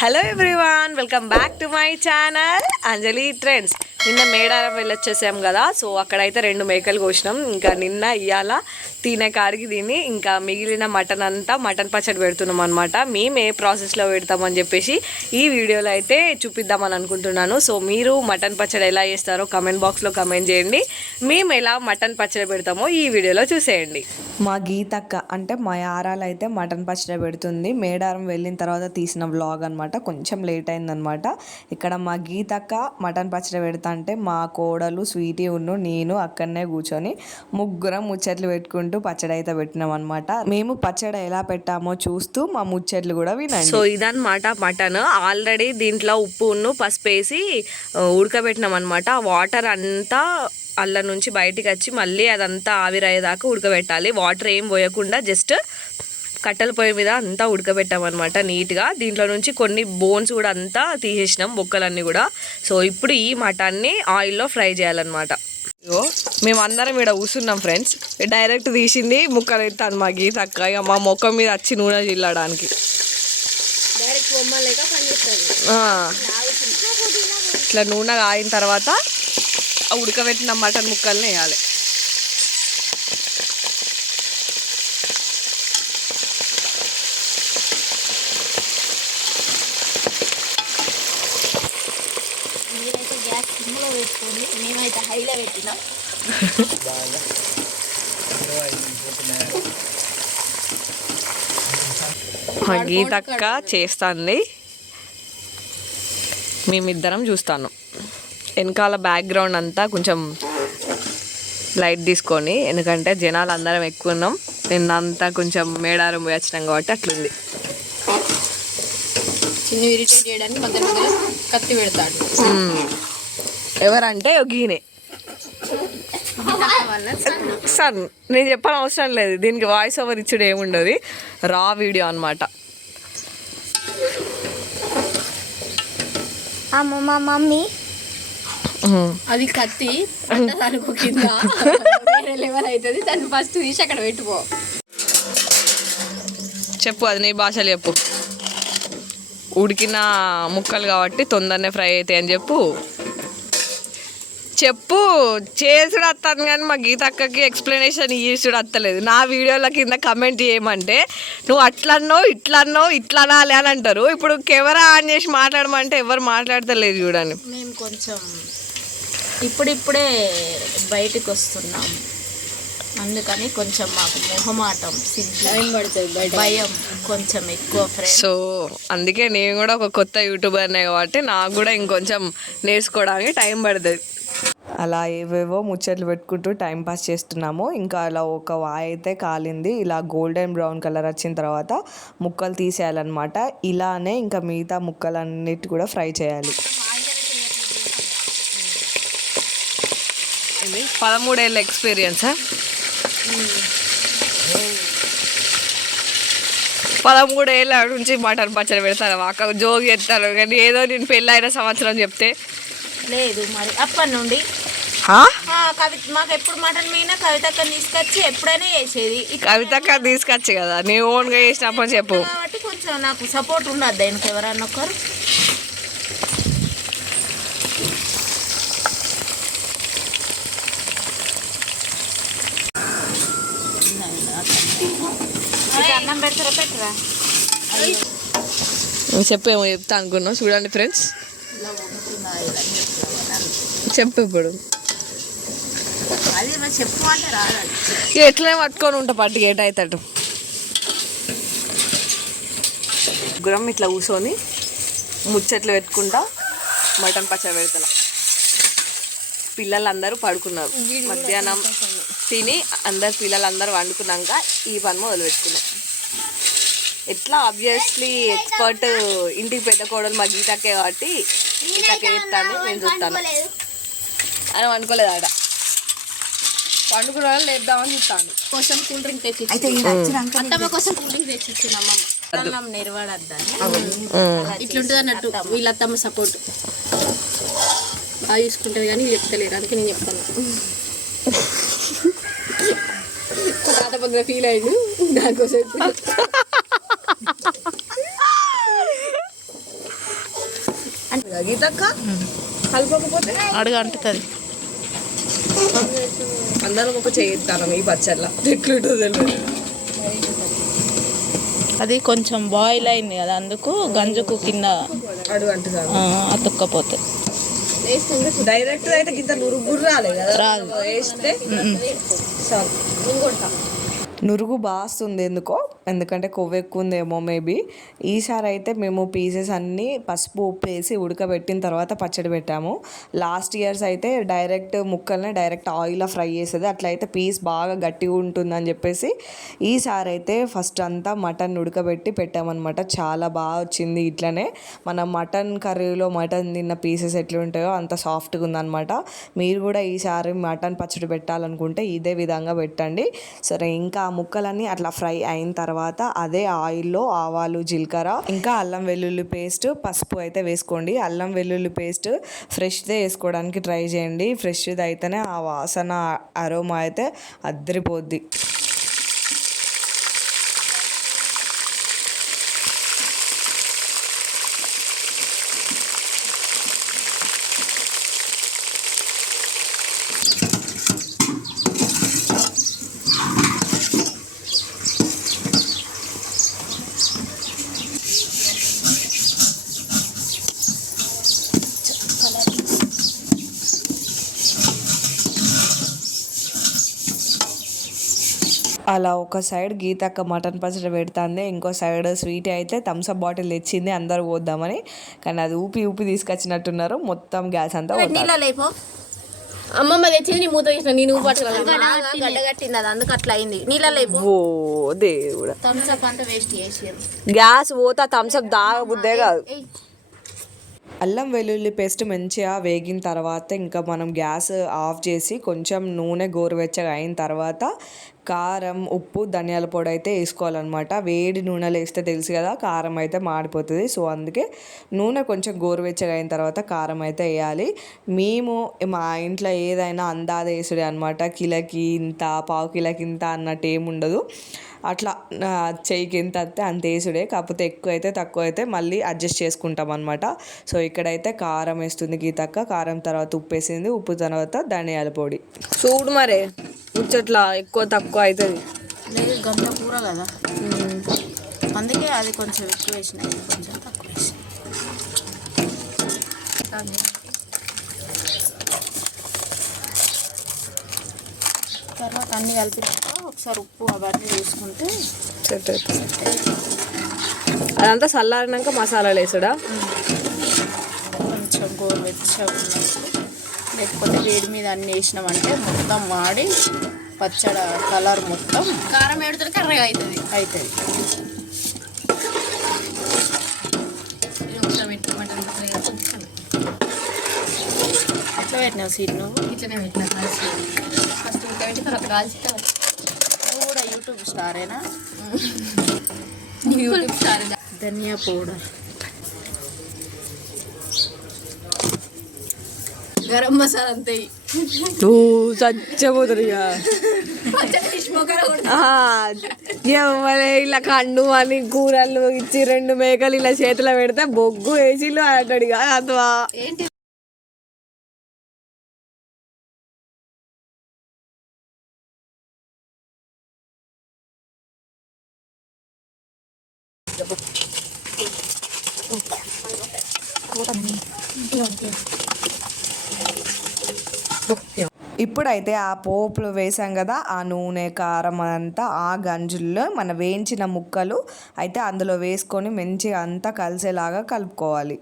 Hello everyone welcome back to my channel Anjali trends నిన్న మేడారం వెళ్ళొచ్చేసాం కదా so అక్కడైతే రెండు మేకలు కోసినాం. ఇంకా నిన్న ఇవాళ తినే కాడికి తిని ఇంకా మిగిలిన మటన్ అంతా మటన్ పచ్చడి పెడుతున్నాం అనమాట మేము ఏ ప్రాసెస్లో పెడతామని చెప్పేసి ఈ వీడియోలో అయితే చూపిద్దామని అనుకుంటున్నాను. సో మీరు మటన్ పచ్చడి ఎలా చేస్తారో కమెంట్ బాక్స్లో కమెంట్ చేయండి. మేము ఎలా మటన్ పచ్చడి పెడతామో ఈ వీడియోలో చూసేయండి. మా గీతక్క అంటే మా యారాలు అయితే మటన్ పచ్చడి పెడుతుంది. మేడారం వెళ్ళిన తర్వాత తీసిన వ్లాగ్ అనమాట కొంచెం లేట్ అయిందనమాట ఇక్కడ మా గీతక్క మటన్ పచ్చడి పెడతా అంటే మా కోడలు స్వీటీ ఉన్ను నేను అక్కడనే కూర్చొని ముగ్గురం ముచ్చట్లు పెట్టుకుంటాం పచ్చడి అయితే పెట్టినాం అనమాట మేము పచ్చడి ఎలా పెట్టామో చూస్తూ మా ముచ్చట్లు కూడా వినండి. సో ఇదనమాట మటన్. ఆల్రెడీ దీంట్లో ఉప్పును పసుపు వేసి ఉడకబెట్టినాం అనమాట వాటర్ అంతా అల్ల నుంచి బయటికి వచ్చి మళ్ళీ అదంతా ఆవిరయ్యేదాకా ఉడకబెట్టాలి. వాటర్ ఏం పోయకుండా జస్ట్ కట్టెల పొయ్యి మీద అంతా ఉడకబెట్టామన్నమాట నీట్గా. దీంట్లో నుంచి కొన్ని బోన్స్ కూడా అంతా తీసేసినాం బొక్కలన్నీ కూడా. సో ఇప్పుడు ఈ మటాన్ని ఆయిల్లో ఫ్రై చేయాలన్నమాట. ఇగో మేము అందరం ఇక్కడ కూర్చున్నాం ఫ్రెండ్స్ డైరెక్ట్ తీసింది ముక్కలు ఎత్తాను మా గీత అక్క. ఇక మా మొక్క మీద వచ్చి నూనె చిల్లడానికి. ఇట్లా నూనె కాయిన తర్వాత ఆ ఉడకబెట్టిన మటన్ ముక్కల్ని వేయాలి. పెట్టుకోండి మేమైతే హైలో పెట్టినాం. మా గీతక్క చేస్తుంది. మేమిద్దరం చూస్తాను వెనకాల బ్యాక్గ్రౌండ్ అంతా కొంచెం లైట్ తీసుకొని ఎందుకంటే జనాలు అందరం ఎక్కువ ఉన్నాం. నిన్నంతా కొంచెం మేడారం పోయి వచ్చినాం కాబట్టి అట్లుంది. చిన్న ఇరిటేట్ చేయడానికి మధ్య మధ్యలో కత్తి పెడతాడు. ఎవరంటే గీనే సార్ నేను చెప్పని అవసరం లేదు. దీనికి వాయిస్ ఓవర్ ఇచ్చుడు ఏముండదు. రా వీడియో అనమాట అమ్మ మా మమ్మీ. అది కత్తి. దానికి కింద. వేరే లెవెల్ అవుతుంది దాన్ని ఫస్ట్ తీసి అక్కడ పెట్టుకో. చెప్పు అది నీ భాషలో చెప్పు. ఉడికిన ముక్కలు కాబట్టి తొందరనే ఫ్రై అవుతాయి అని చెప్పు. చెప్పు. చేసుడు వస్తాను కానీ మా గీతక్కకి ఎక్స్ప్లెనేషన్ ఇసుడు వస్తలేదు నా వీడియోల కింద కమెంట్ చేయమంటే నువ్వు అట్లన్నో ఇట్లన్నో ఇట్లా అనాలి అని అంటారు. ఇప్పుడు కెమెరా ఆన్ చేసి మాట్లాడమంటే ఎవరు మాట్లాడతలేదు చూడండి. మేము కొంచెం ఇప్పుడిప్పుడే బయటకు వస్తున్నాం. అందుకని కొంచెం మాకు మొహమాటం భయం కొంచెం ఎక్కువ సో అందుకే నేను కూడా ఒక కొత్త యూట్యూబర్నే కాబట్టి నాకు కూడా ఇంకొంచెం నేర్చుకోవడానికి టైం పడుతుంది. అలా ఏవేవో ముచ్చట్లు పెట్టుకుంటూ టైం పాస్ చేస్తున్నాము. ఇంకా అలా ఒక వాయి అయితే కాలింది. ఇలా గోల్డెన్ బ్రౌన్ కలర్ వచ్చిన తర్వాత ముక్కలు తీసేయాలన్నమాట. ఇలానే ఇంకా మిగతా ముక్కలన్నిటి కూడా ఫ్రై చేయాలి. ఇది పదమూడేళ్ళ ఎక్స్పీరియన్సా పదమూడేళ్ళ నుంచి మటన్ పచ్చడి పెడతాను అక్క జోగి ఎత్తాను కానీ ఏదో నేను పెళ్ళైన సంవత్సరం చెప్తే. లేదు మరి అప్పటి నుండి కవిత మాకు ఎప్పుడు మటన్ మీద కవితక్కని తీసుకొచ్చి ఎప్పుడైనా చేసేది. కవితక్క తీసుకొచ్చి కదా నీ ఓన్గా చేసినప్పుడు చెప్పు. కాబట్టి కొంచెం నాకు సపోర్ట్ ఉండదు దానికి ఎవరన్నా ఒకరు. అన్నం పెడతారా పెట్టరా? చెప్పు ఏమో చెప్తా అనుకున్నావు. చూడండి ఫ్రెండ్స్? చెప్పు ఇప్పుడు. చెప్పు అంటే రాదు. ఎట్లనే పట్టుకొని ఉంటా పట్టు ఏట అవుతాడు ముగ్గురం ఇట్లా కూర్చొని ముచ్చట్లు పెట్టుకుంటా మటన్ పచ్చడి పెడుతున్నా పిల్లలందరూ పడుకున్నారు. మధ్యాహ్నం తిని అందరు పిల్లలందరూ వండుకున్నాక ఈ పని మొదలు పెట్టుకున్నాం ఎట్లా ఆబ్వియస్లీ ఎక్స్పర్ట్ ఇంటికి పెద్ద కోడలు మా గీతకే కాబట్టి గీతకే ఎత్తాను నేను చూస్తాను. అని అనుకోలేదు ఆడ పండుకున్న వాళ్ళు లేద్దామని చూస్తాను కోసం కూల్ డ్రింక్ తెచ్చి అత్తమ్మ కోసం కూల్ డ్రింక్ తెచ్చి అన్నం నెరవాడద్దని ఇట్లుంటుంది అన్నట్టు వీళ్ళ అత్తమ్మ సపోర్ట్. బాగా చూసుకుంటుంది కానీ వీళ్ళు చెప్తలేరు అందుకే నేను చెప్తాను తాత పక్కన ఫీల్ అయ్యిండు దానికోసం కలపకపోతే అడుగు అంటుతుంది. అందరం ఒక చేయిస్తాను ఈ పచ్చళ్ళ. ఎట్లుంటుందో తెలియదు. అది కొంచెం బాయిల్ అయింది కదా అందుకు గంజుకు కింద అతుక్కపోతే. డైరెక్ట్ అయితే ఇంత నురుగురు రాలే కదా. రాదు. వేస్తే నురుగు బాస్తుంది ఎందుకో? ఎందుకంటే కొవ్వు ఎక్కువ ఉందేమో మేబీ. ఈసారి అయితే మేము పీసెస్ అన్నీ పసుపు ఉప్పు వేసి ఉడకబెట్టిన తర్వాత పచ్చడి పెట్టాము. లాస్ట్ ఇయర్స్ అయితే డైరెక్ట్ ముక్కల్ని డైరెక్ట్ ఆయిల్లో ఫ్రై చేసేది. అట్లయితే పీస్ బాగా గట్టిగా ఉంటుందని చెప్పేసి ఈసారి అయితే ఫస్ట్ అంతా మటన్ ఉడకబెట్టి పెట్టామన్నమాట. చాలా బాగా వచ్చింది ఇట్లనే. మన మటన్ కర్రీలో మటన్ తిన్న పీసెస్ ఎట్లుంటాయో అంత సాఫ్ట్గా ఉందన్నమాట. మీరు కూడా ఈసారి మటన్ పచ్చడి పెట్టాలనుకుంటే ఇదే విధంగా పెట్టండి. సరే ఇంకా ముక్కలన్నీ అట్లా ఫ్రై అయిన తర్వాత అదే ఆయిల్లో ఆవాలు జీలకర్ర ఇంకా అల్లం వెల్లుల్లి పేస్ట్ పసుపు అయితే వేసుకోండి. అల్లం వెల్లుల్లి పేస్ట్ ఫ్రెష్దే వేసుకోవడానికి ట్రై చేయండి. ఫ్రెష్ది అయితేనే ఆ వాసన అరోమా అయితే అద్దరిపోద్ది. అలా ఒక సైడ్ గీతక్క మటన్ పచ్చడి పెడుతుంది ఇంకో సైడ్ స్వీట్ అయితే థమ్స్అప్ బాటిల్ తెచ్చింది అందరు పోద్దామని. కానీ అది ఊపి ఊపి తీసుకొచ్చినట్టున్నారు మొత్తం గ్యాస్ అంతా పోతుంది. లేపో అమ్మమ్మ తెచ్చింది నీ మూత చేసిన నేను పట్టుకోవాలి గడ్డ కట్టింది. అది అందుకు అట్లా అయింది. నీళ్ళ లేపో ఓ దేవుడా. థమ్స్అప్ అంతా వేస్ట్ చేసారు గ్యాస్ పోతా థమ్స్అప్ దాగబుద్దే కాదు. అల్లం వెల్లుల్లి పేస్ట్ మంచిగా వేగిన తర్వాత ఇంకా మనం గ్యాస్ ఆఫ్ చేసి కొంచెం నూనె గోరువెచ్చగా అయిన తర్వాత కారం ఉప్పు ధనియాల పొడి అయితే వేసుకోవాలన్నమాట. వేడి నూనెలో వేస్తే తెలుసు కదా కారం అయితే మాడిపోతుంది. సో అందుకే నూనె కొంచెం గోరువెచ్చగా అయిన తర్వాత కారం అయితే వేయాలి. మేము మా ఇంట్లో ఏదైనా అందాద వేసుడే అనమాట కిలోకి ఇంత పావు కిలోకి ఇంత అన్నట్టు ఏమి ఉండదు అట్లా చెయ్యికి ఎంత వస్తే అంత వేసుడే కాకపోతే ఎక్కువ అయితే తక్కువ అయితే మళ్ళీ అడ్జస్ట్ చేసుకుంటాం అనమాట సో ఇక్కడైతే కారం వేస్తుంది గీతక్క కారం తర్వాత ఉప్పు వేసింది ఉప్పు తర్వాత ధనియాల పొడి. చూడు మరే ముచ్చట్లా ఎక్కువ తక్కువ అవుతుంది లేదు కూర కదా. అందుకే అది కొంచెం ఎక్కువ వేసిన కొంచెం తక్కువ వేసిన. తర్వాత అన్ని కలిపినాక ఒకసారి ఉప్పు అవన్నీ వేసుకుంటే సెట్ అవుతుంది అదంతా చల్లారినాక మసాలాలు వేసుడా? కొంచెం గోరువెచ్చగా లేకపోతే వేడి మీద అన్ని వేసినామంటే మొత్తం మాడి పచ్చడ కలర్ మొత్తం కారం పెడితే కర్రగా అవుతుంది. అవుతుంది ఎట్లా పెట్టినావు సీట్ నువ్వు? ఇట్లనే పెట్టిన ఫస్ట్ ఉడకబెట్టి తర్వాత కాల్చి యూట్యూబ్ స్టారేనా యూట్యూబ్ స్టార్ ధనియా పౌడర్ గరం మసాలా అంతే. చచ్చిపోతుంది ఇక. ఎవరే ఇలా కండు అని కూరలు ఇచ్చి రెండు మేకలు ఇలా చేతిలో పెడితే బొగ్గు వేసి అంటాడు ఇక. అథవా ఏంటి ఇప్పుడైతే ఆ పోపులు వేసాం కదా ఆ నూనె కారం అంతా ఆ గంజుల్లో మన వేయించిన ముక్కలు అయితే అందులో వేసుకొని మంచిగా అంతా కలిసేలాగా కలుపుకోవాలి.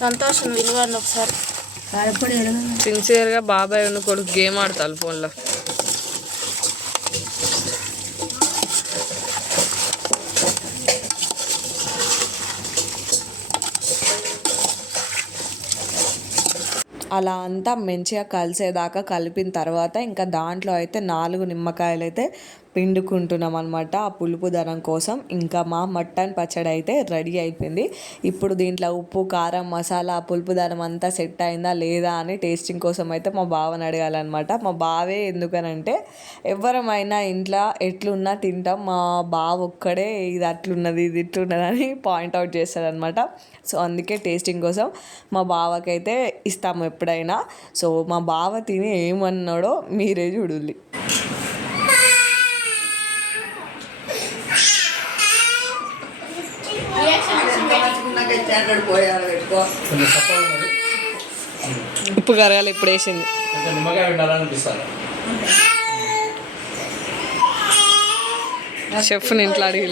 సంతోషం విలువండి ఒకసారి. సిన్సియర్గా బాబాయ్ ఉన్న కొడుకు గేమ్ ఆడతాను ఫోన్లో. అలా అంతా మంచిగా కలిసేదాకా కలిపిన తర్వాత ఇంకా దాంట్లో అయితే నాలుగు నిమ్మకాయలు అయితే పిండుకుంటున్నాం అనమాట ఆ పులుపు ధనం కోసం. ఇంకా మా మటన్ పచ్చడి అయితే రెడీ అయిపోయింది. ఇప్పుడు దీంట్లో ఉప్పు కారం మసాలా పులుపు ధనం అంతా సెట్ అయిందా లేదా అని టేస్టింగ్ కోసం అయితే మా బావని అడగాలన్నమాట. మా బావే ఎందుకనంటే ఎవరమైనా ఇంట్లో ఎట్లున్నా తింటాం. మా బావ ఒక్కడే ఇది అట్లున్నది ఇది ఇట్లున్నది అని పాయింట్అవుట్ చేస్తాడనమాట సో అందుకే టేస్టింగ్ కోసం మా బావకైతే ఇస్తాము ఎప్పుడైనా. సో మా బావ తిని ఏమన్నాడో మీరే చూడాలి ఉప్పు కరగాలి ఇప్పుడు వేసింది? నిమ్మకాయ ఉండాలనిపిస్తారు షెఫ్ని ఇంట్లో అడిగి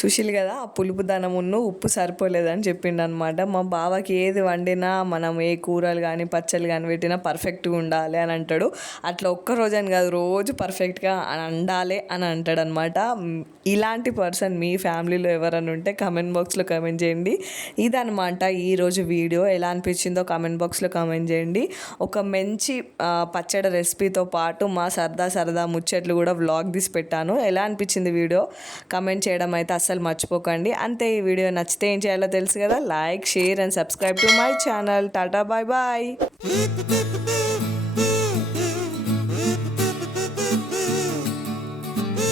చూసిలు కదా ఆ పులుపు దనమును ఉప్పు సరిపోలేదని చెప్పిండు అనమాట మా బావకి ఏది వండినా మనం ఏ కూరలు కానీ పచ్చళ్ళు కానీ పెట్టినా పర్ఫెక్ట్గా ఉండాలి అని అంటాడు. అట్లా ఒక్క రోజు అని కాదు రోజు పర్ఫెక్ట్గా వండాలి అని అంటాడు అనమాట ఇలాంటి పర్సన్ మీ ఫ్యామిలీలో ఎవరైనా ఉంటే కమెంట్ బాక్స్లో కమెంట్ చేయండి. ఇదనమాట ఈరోజు వీడియో. ఎలా అనిపించిందో కమెంట్ బాక్స్లో కమెంట్ చేయండి. ఒక మంచి పచ్చడి రెసిపీతో పాటు మా సరదా సరదా ముచ్చట్లు కూడా వ్లాగ్ తీసి పెట్టాను. ఎలా అనిపించింది వీడియో? కమెంట్ చేయడం అయితే అస్సలు మర్చిపోకండి. అంతే ఈ వీడియో నచ్చితే ఏం చేయాలో తెలుసు కదా. Like share and subscribe to my channel. Tata bye bye.